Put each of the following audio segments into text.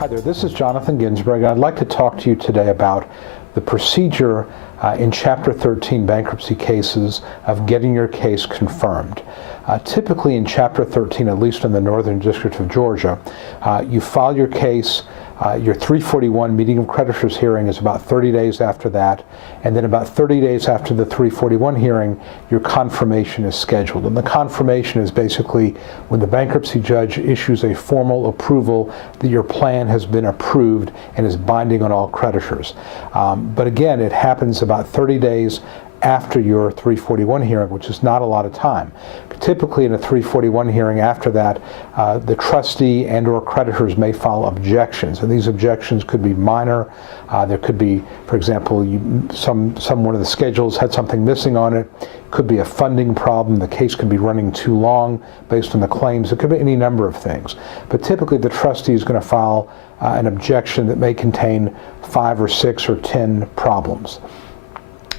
Hi there, this is Jonathan Ginsberg. I'd like to talk to you today about the procedure in Chapter 13 bankruptcy cases of getting your case confirmed. Typically in Chapter 13, at least in the Northern District of Georgia, you file your case. Your 341 meeting of creditors hearing is about 30 days after that, and then about 30 days after the 341 hearing, your confirmation is scheduled. And the confirmation is basically when the bankruptcy judge issues a formal approval that your plan has been approved and is binding on all creditors. But again, it happens about 30 days after your 341 hearing, which is not a lot of time. Typically in a 341 hearing after that, the trustee and or creditors may file objections, and these objections could be minor. There could be, for example, one of the schedules had something missing on it. Could be a funding problem. The case could be running too long based on the claims. It could be any number of things. But typically the trustee is going to file an objection that may contain 5 or 6 or 10 problems.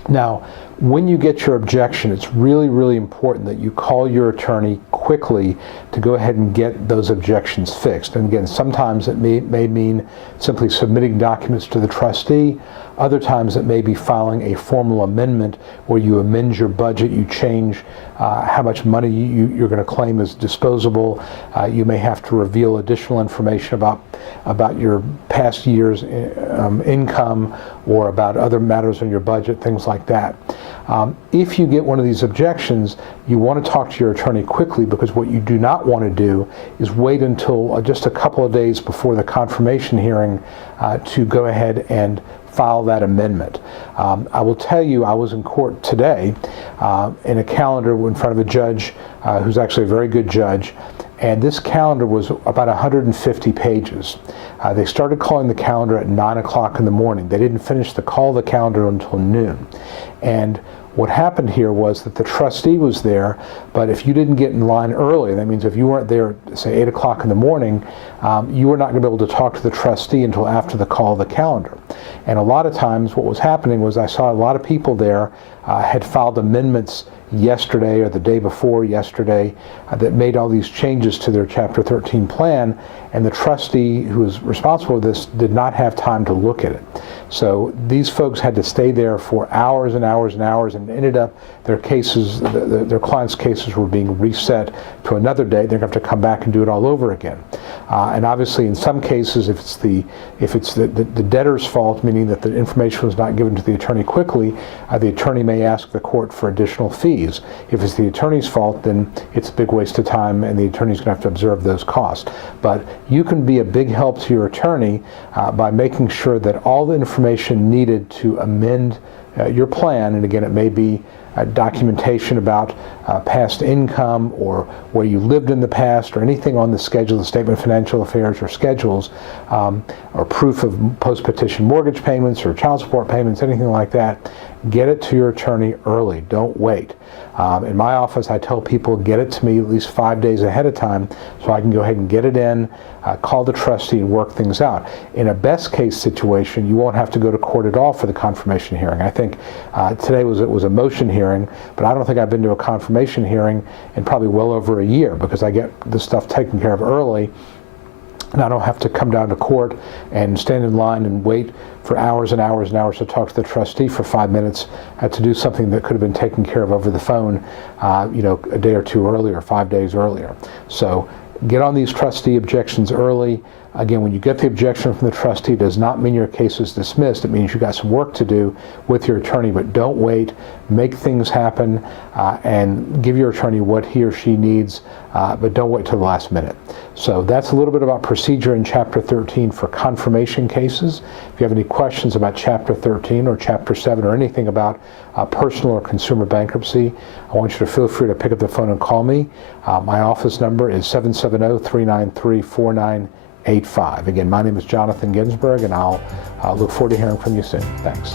Now, when you get your objection, it's really, really important that you call your attorney quickly to go ahead and get those objections fixed. And again, sometimes it may mean simply submitting documents to the trustee. Other times it may be filing a formal amendment where you amend your budget, you change how much money you're going to claim as disposable. You may have to reveal additional information about your past year's income or about other matters on your budget, things like that. If you get one of these objections, you want to talk to your attorney quickly, because what you do not want to do is wait until just a couple of days before the confirmation hearing to go ahead and file that amendment. I will tell you, I was in court today in a calendar in front of a judge who's actually a very good judge, and this calendar was about 150 pages. They started calling the calendar at 9 o'clock in the morning. They didn't finish the call of the calendar until noon. And what happened here was that the trustee was there, but if you didn't get in line early, that means if you weren't there, say 8 o'clock in the morning, you were not going to be able to talk to the trustee until after the call of the calendar. And a lot of times what was happening was I saw a lot of people there had filed amendments yesterday or the day before yesterday that made all these changes to their Chapter 13 plan, and the trustee who was responsible for this did not have time to look at it. So these folks had to stay there for hours and hours and hours, and ended up their cases, their clients' cases were being reset to another day. They're going to have to come back and do it all over again. And obviously in some cases, if it's the debtor's fault, meaning that the information was not given to the attorney quickly, the attorney may ask the court for additional fees. If it's the attorney's fault, then it's a big waste of time and the attorney's going to have to absorb those costs. But you can be a big help to your attorney by making sure that all the information needed to amend your plan, and again, it may be documentation about past income or where you lived in the past or anything on the schedule, the Statement of Financial Affairs or schedules, or proof of post-petition mortgage payments or child support payments, anything like that. Get it to your attorney early. Don't wait. In my office, I tell people get it to me at least 5 days ahead of time so I can go ahead and get it in, call the trustee and work things out. In a best case situation, you won't have to go to court at all for the confirmation hearing. I think today was a motion hearing, but I don't think I've been to a confirmation hearing in probably well over a year, because I get this stuff taken care of early. And I don't have to come down to court and stand in line and wait for hours and hours and hours to talk to the trustee for 5 minutes to do something that could have been taken care of over the phone, a day or two earlier, 5 days earlier. So get on these trustee objections early. Again, when you get the objection from the trustee, it does not mean your case is dismissed. It means you got some work to do with your attorney, but don't wait. Make things happen and give your attorney what he or she needs, but don't wait till the last minute. So that's a little bit about procedure in Chapter 13 for confirmation cases. If you have any questions about Chapter 13 or Chapter 7 or anything about personal or consumer bankruptcy, I want you to feel free to pick up the phone and call me. My office number is 770-393-4985. Again, my name is Jonathan Ginsberg, and I'll look forward to hearing from you soon. Thanks.